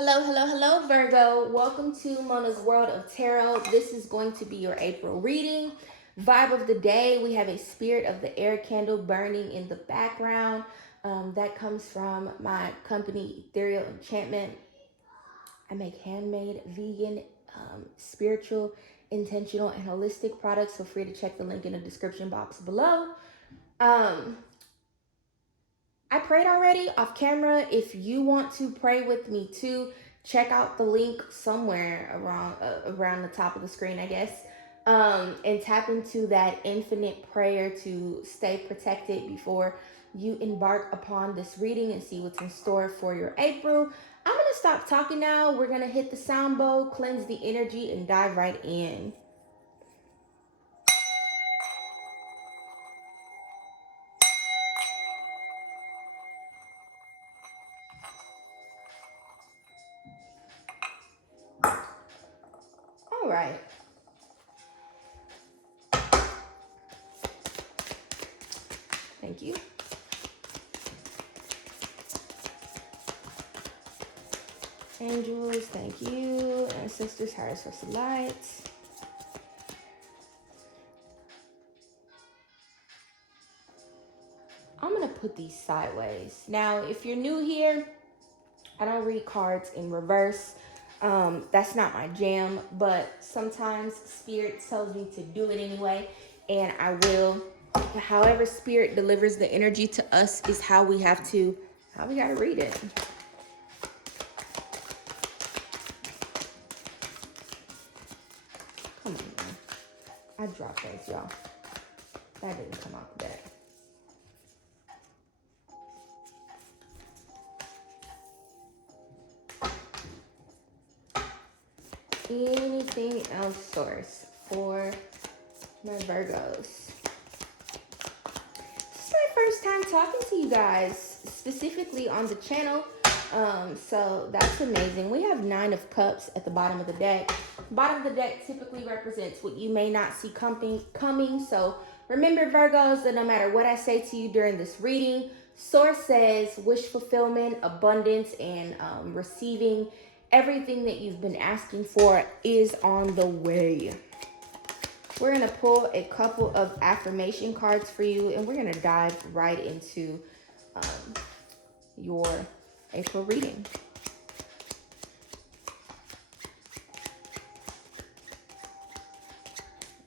Hello, hello, hello, Virgo. Welcome to Mona's World of Tarot. This is going to be your April reading. Vibe of the day, we have a Spirit of the Air candle burning in the background. That comes from my company, Ethereal Enchantment. I make handmade, vegan, spiritual, intentional, and holistic products. Feel free to check the link in the description box below. I prayed already off camera. If you want to pray with me too, check out the link somewhere around the top of the screen, I guess. And tap into that infinite prayer to stay protected before you embark upon this reading and see what's in store for your April. I'm gonna stop talking now. We're gonna hit the sound bowl, cleanse the energy, and dive right in. All right. Thank you. Angels, thank you. Ancestors, higher source of light. I'm gonna put these sideways. Now, if you're new here, I don't read cards in reverse. That's not my jam, but sometimes Spirit tells me to do it anyway, and I will. However, Spirit delivers the energy to us is how we gotta read it. Come on, man. I dropped those, y'all. That didn't come out the deck. Anything else, source, for my Virgos? This is my first time talking to you guys, specifically on the channel. So that's amazing. We have 9 of Cups at the bottom of the deck. Bottom of the deck typically represents what you may not see coming. So remember, Virgos, that no matter what I say to you during this reading, Source says wish fulfillment, abundance, and receiving everything that you've been asking for is on the way. We're going to pull a couple of affirmation cards for you, and we're going to dive right into your April reading.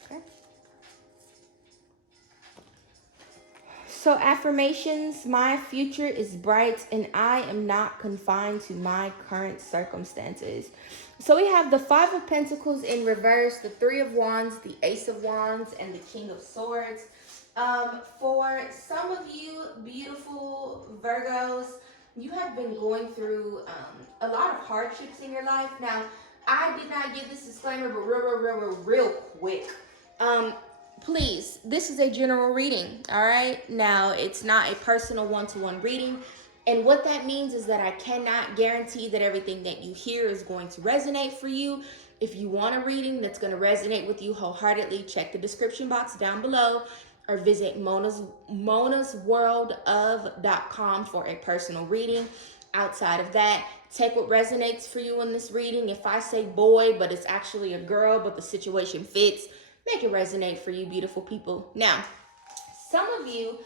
Okay. So affirmations: my future is bright and I am not confined to my current circumstances. So we have the 5 of Pentacles in reverse, the 3 of Wands, the Ace of Wands, and the King of Swords. For some of you beautiful Virgos, you have been going through a lot of hardships in your life. Now, I did not give this disclaimer, but real quick. Please, this is a general reading, all right? Now, it's not a personal one-to-one reading. And what that means is that I cannot guarantee that everything that you hear is going to resonate for you. If you want a reading that's going to resonate with you wholeheartedly, check the description box down below or visit monasworldof.com for a personal reading. Outside of that, take what resonates for you in this reading. If I say boy, but it's actually a girl, but the situation fits, make it resonate for you, beautiful people. Now, some of you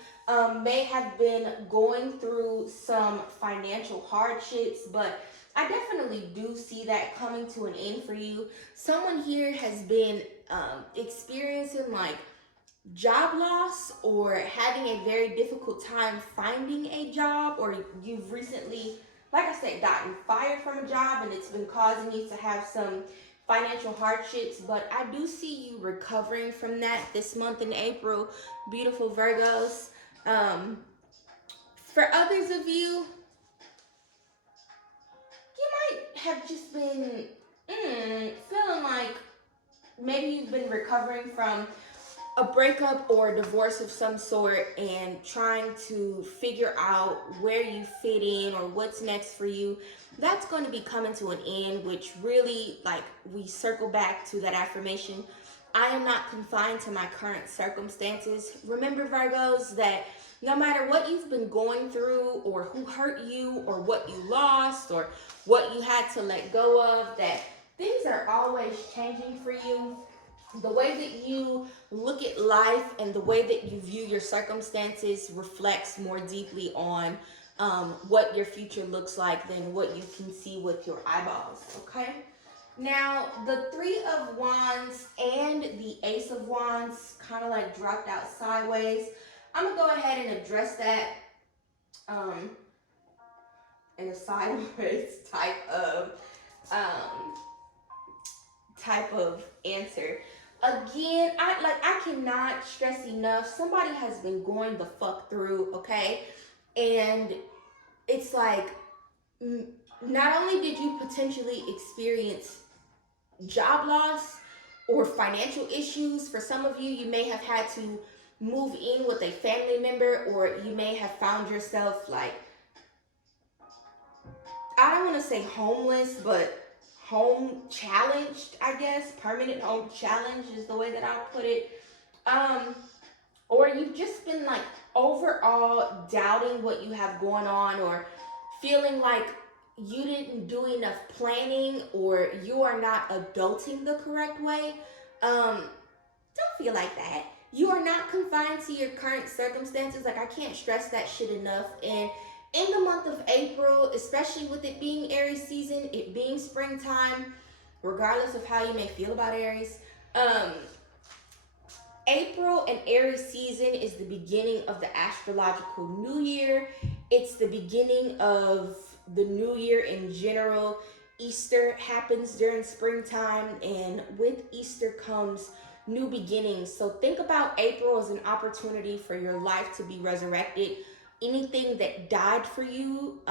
may have been going through some financial hardships, but I definitely do see that coming to an end for you. Someone here has been experiencing like job loss or having a very difficult time finding a job, or you've recently, like I said, gotten fired from a job and it's been causing you to have some financial hardships. But I do see you recovering from that this month in April, beautiful Virgos. For others of you, you might have just been feeling like maybe you've been recovering from a breakup or a divorce of some sort and trying to figure out where you fit in or what's next for you. That's going to be coming to an end, which really, like, we circle back to that affirmation. I am not confined to my current circumstances. Remember, Virgos, that no matter what you've been going through, or who hurt you, or what you lost, or what you had to let go of, that things are always changing for you. The way that you look at life and the way that you view your circumstances reflects more deeply on what your future looks like than what you can see with your eyeballs, okay? Now, the Three of Wands and the Ace of Wands kind of like dropped out sideways. I'm going to go ahead and address that um, in a sideways type of answer. Again, I cannot stress enough. Somebody has been going the fuck through, okay? And it's like, not only did you potentially experience job loss or financial issues, for some of you, you may have had to move in with a family member, or you may have found yourself like, I don't want to say homeless, but home challenged, I guess. Permanent home challenge is the way that I'll put it. Or you've just been like overall doubting what you have going on, or feeling like you didn't do enough planning, or you are not adulting the correct way. Don't feel like that. You are not confined to your current circumstances. Like, I can't stress that shit enough. And in the month of April, especially with it being Aries season, it being springtime, regardless of how you may feel about Aries, April and Aries season is the beginning of the astrological new year. It's the beginning of the new year in general. Easter happens during springtime, and with Easter comes new beginnings. So think about April as an opportunity for your life to be resurrected. Anything that died for you,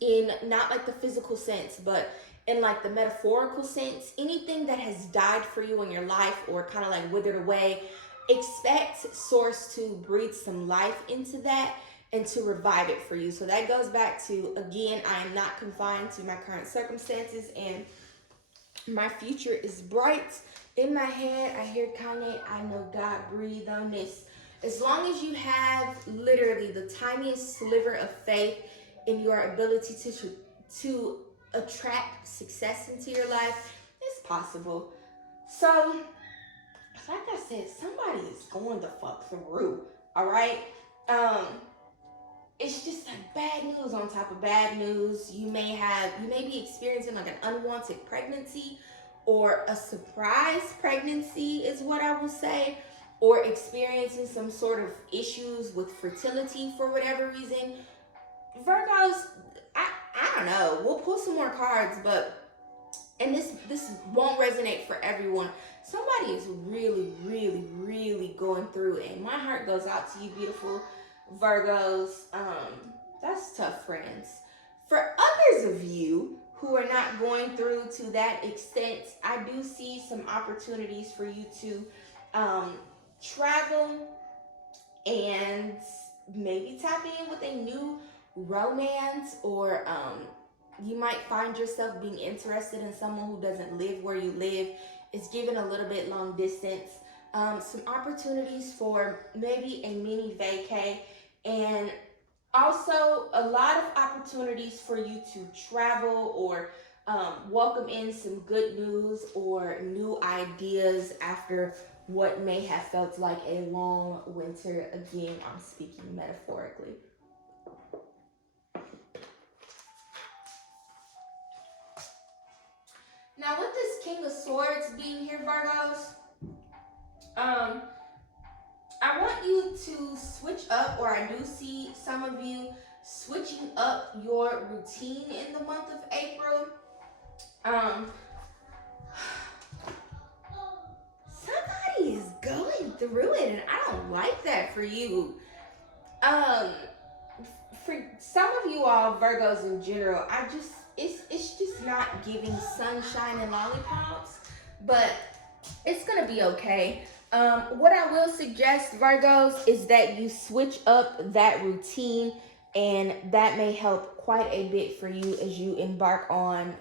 in not like the physical sense, but in like the metaphorical sense, anything that has died for you in your life or kind of like withered away, expect Source to breathe some life into that and to revive it for you. So that goes back to, again, I am not confined to my current circumstances, and my future is bright. In my head, I hear Kanye, I know God breathed on this. As long as you have literally the tiniest sliver of faith in your ability to attract success into your life, it's possible. So, like I said, somebody is going the fuck through, all right? It's just like bad news on top of bad news. You may be experiencing like an unwanted pregnancy, or a surprise pregnancy is what I will say, or experiencing some sort of issues with fertility for whatever reason. Virgos, I don't know. We'll pull some more cards, but, and this won't resonate for everyone. Somebody is really, really, really going through, and my heart goes out to you, beautiful Virgos. That's tough, friends. For others of you who are not going through to that extent, I do see some opportunities for you to travel and maybe tap in with a new romance, or you might find yourself being interested in someone who doesn't live where you live. It's given a little bit long distance. Some opportunities for maybe a mini vacay, and also a lot of opportunities for you to travel, or welcome in some good news or new ideas after what may have felt like a long winter. Again, I'm speaking metaphorically. Now, with this King of Swords being here, Virgos, I want you to switch up, or I do see some of you switching up your routine in the month of April. Somebody is going through it, and I don't like that for you. For some of you all, Virgos in general, it's just not giving sunshine and lollipops, but it's gonna be okay. What I will suggest, Virgos, is that you switch up that routine, and that may help quite a bit for you as you embark on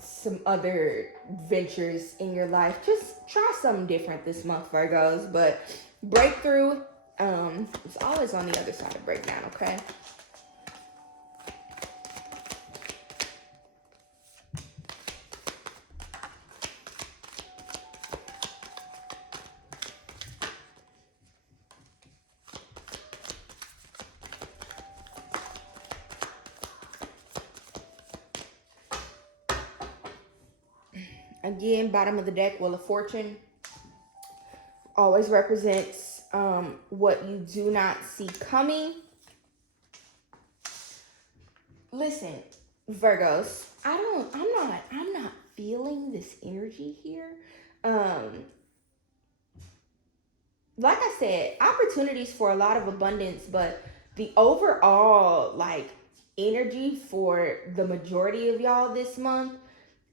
some other ventures in your life. Just try something different this month, Virgos. But breakthrough is always on the other side of breakdown, okay? Again, bottom of the deck, Wheel of Fortune always represents what you do not see coming. Listen, Virgos, I'm not feeling this energy here. Like I said, opportunities for a lot of abundance, but the overall like energy for the majority of y'all this month.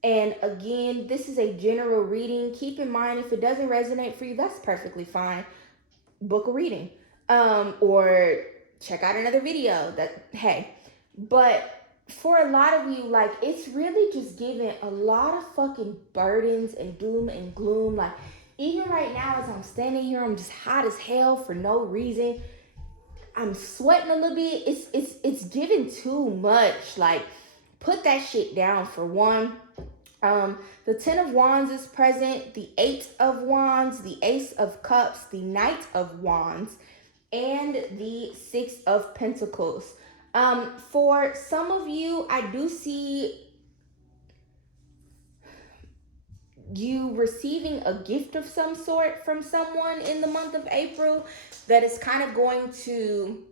And again, this is a general reading. Keep in mind, if it doesn't resonate for you, that's perfectly fine. Book a reading, or check out another video. But for a lot of you, like, it's really just giving a lot of fucking burdens and doom and gloom. Like, even right now, as I'm standing here, I'm just hot as hell for no reason. I'm sweating a little bit. It's giving too much. Like, put that shit down for one. The 10 of Wands is present, the 8 of Wands, the Ace of Cups, the Knight of Wands, and the 6 of Pentacles. For some of you, I do see you receiving a gift of some sort from someone in the month of April that is kind of going to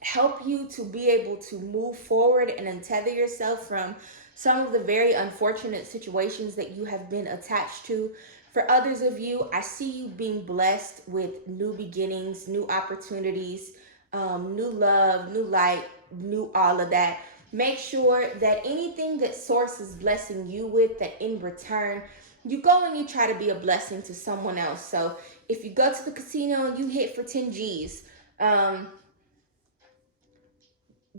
help you to be able to move forward and untether yourself from some of the very unfortunate situations that you have been attached to. For others of you, I see you being blessed with new beginnings, new opportunities, new love, new light, new all of that. Make sure that anything that Source is blessing you with, that in return, you go and you try to be a blessing to someone else. So if you go to the casino and you hit for 10 G's,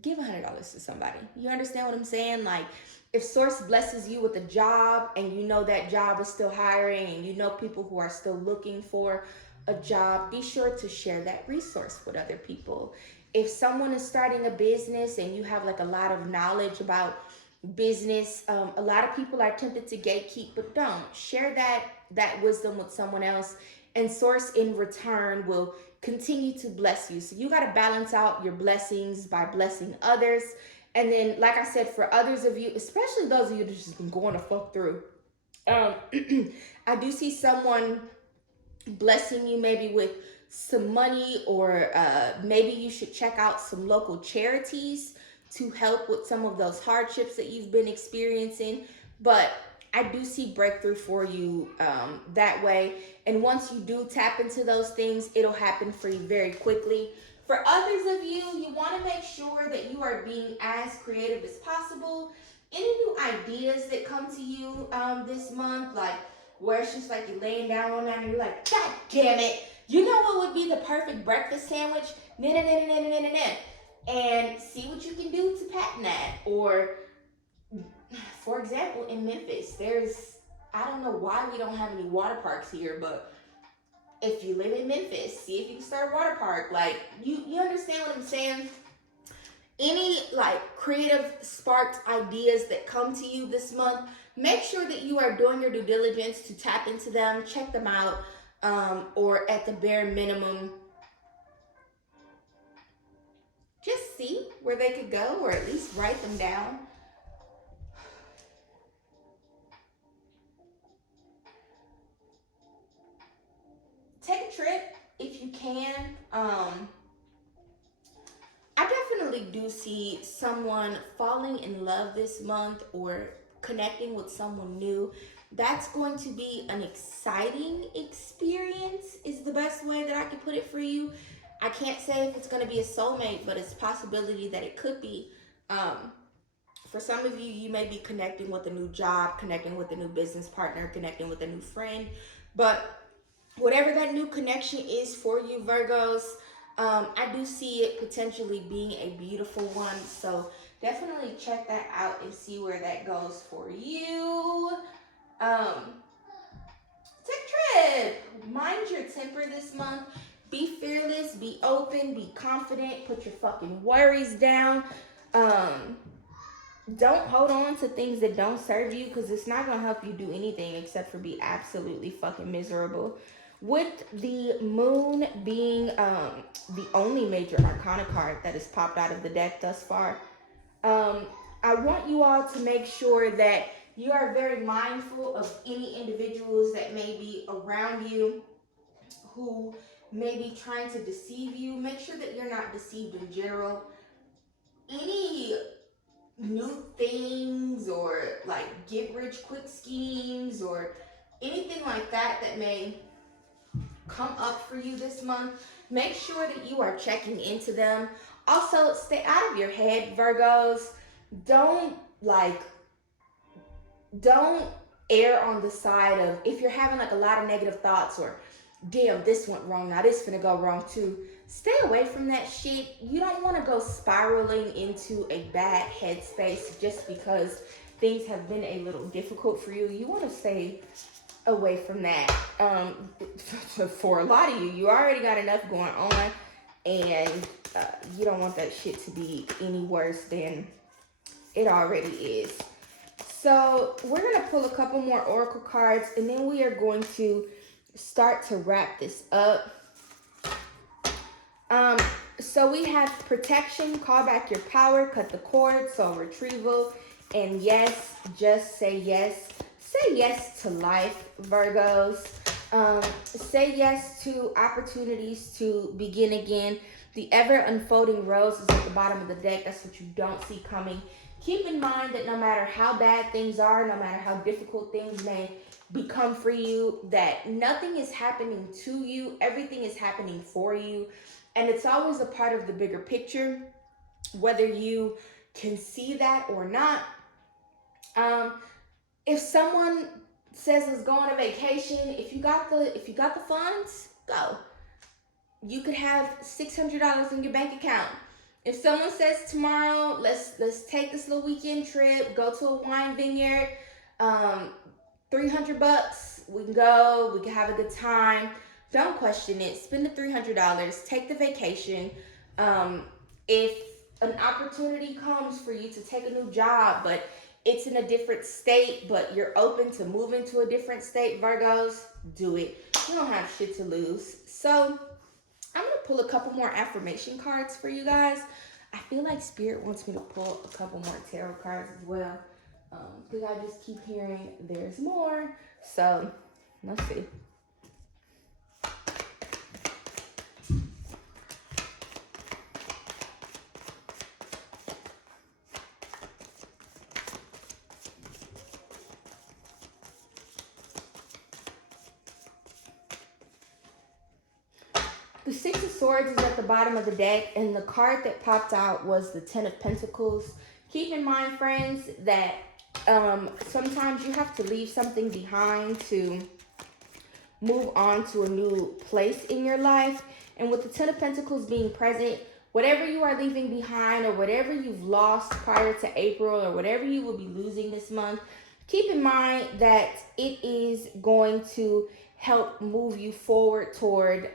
give $100 to somebody. You understand what I'm saying? Like, if Source blesses you with a job and you know that job is still hiring and you know people who are still looking for a job, be sure to share that resource with other people. If someone is starting a business and you have like a lot of knowledge about business, a lot of people are tempted to gatekeep, but don't. Share that wisdom with someone else, and Source in return will continue to bless you. So you got to balance out your blessings by blessing others. And then, like I said, for others of you, especially those of you that just been going to fuck through, I do see someone blessing you maybe with some money, or maybe you should check out some local charities to help with some of those hardships that you've been experiencing. But I do see breakthrough for you that way. And once you do tap into those things, it'll happen for you very quickly. For others of you, you want to make sure that you are being as creative as possible. Any new ideas that come to you this month, like where it's just like you're laying down on that and you're like, God damn it, you know what would be the perfect breakfast sandwich? And see what you can do to patent that. Or, for example, in Memphis, I don't know why we don't have any water parks here, but if you live in Memphis, see if you can start a water park. Like, you understand what I'm saying? Any like creative sparked ideas that come to you this month, make sure that you are doing your due diligence to tap into them, check them out, or at the bare minimum, just see where they could go, or at least write them down. Take a trip if you can. I definitely do see someone falling in love this month or connecting with someone new. That's going to be an exciting experience, is the best way that I can put it for you. I can't say if it's going to be a soulmate, but it's a possibility that it could be. For some of you, you may be connecting with a new job, connecting with a new business partner, connecting with a new friend. But whatever that new connection is for you, Virgos, I do see it potentially being a beautiful one. So definitely check that out and see where that goes for you. Take a trip. Mind your temper this month. Be fearless, be open, be confident, put your fucking worries down. Um, don't hold on to things that don't serve you, because it's not gonna help you do anything except for be absolutely fucking miserable. With the moon being the only major arcana card that has popped out of the deck thus far, um, I want you all to make sure that you are very mindful of any individuals that may be around you who may be trying to deceive you. Make sure that you're not deceived in general. Any new things or like get rich quick schemes or anything like that that may come up for you this month, make sure that you are checking into them. Also, stay out of your head, Virgos. Don't like don't err on the side of, if you're having like a lot of negative thoughts or damn, this went wrong, now this finna go wrong too. Stay away from that shit. You don't want to go spiraling into a bad headspace just because things have been a little difficult for you. You want to stay away from that. For a lot of you, you already got enough going on, and you don't want that shit to be any worse than it already is. So we're going to pull a couple more oracle cards, and then we are going to start to wrap this up. So we have protection, call back your power, cut the cord, soul retrieval, and yes, just say yes. Say yes to life, Virgos. Say yes to opportunities to begin again. The ever unfolding rose is at the bottom of the deck. That's what you don't see coming. Keep in mind that no matter how bad things are, no matter how difficult things may become for you, that nothing is happening to you. Everything is happening for you. And it's always a part of the bigger picture, whether you can see that or not. If someone says let's go on a vacation, if you got the funds, go. You could have $600 in your bank account. If someone says tomorrow, let's take this little weekend trip, go to a wine vineyard, $300, we can go, we can have a good time. Don't question it. Spend the $300. Take the vacation. If an opportunity comes for you to take a new job, but it's in a different state, but you're open to moving to a different state, Virgos, do it. You don't have shit to lose. So I'm going to pull a couple more affirmation cards for you guys. I feel like Spirit wants me to pull a couple more tarot cards as well, because I just keep hearing there's more. So let's see. The Six of Swords is at the bottom of the deck, and the card that popped out was the Ten of Pentacles. Keep in mind, friends, that sometimes you have to leave something behind to move on to a new place in your life. And with the Ten of Pentacles being present, whatever you are leaving behind or whatever you've lost prior to April or whatever you will be losing this month, keep in mind that it is going to help move you forward toward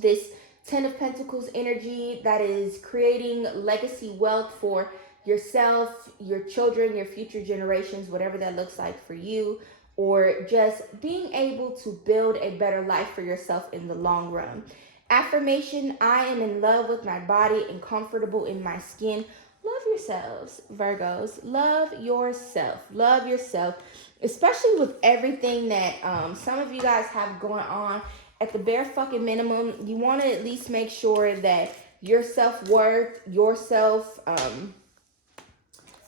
this Ten of Pentacles energy that is creating legacy wealth for yourself, your children, your future generations, whatever that looks like for you, or just being able to build a better life for yourself in the long run. Affirmation: I am in love with my body and comfortable in my skin. Love yourselves, Virgos. Love yourself. Love yourself, especially with everything that some of you guys have going on. At the bare fucking minimum, you want to at least make sure that your self-worth, your self, what's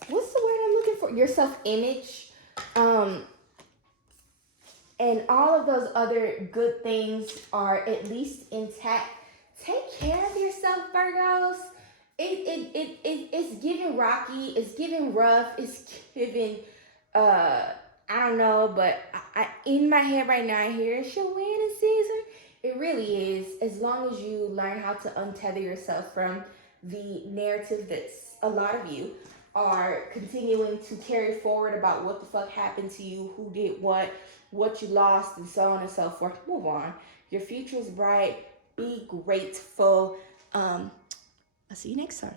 the word I'm looking for? Your self-image, and all of those other good things are at least intact. Take care of yourself, Virgos. It's giving rocky, it's giving rough, it's giving, I don't know, but I in my head right now, I hear it's your wedding season. It really is, as long as you learn how to untether yourself from the narrative that's a lot of you are continuing to carry forward about what the fuck happened to you, who did what you lost, and so on and so forth. Move on. Your future is bright. Be grateful. I'll see you next time.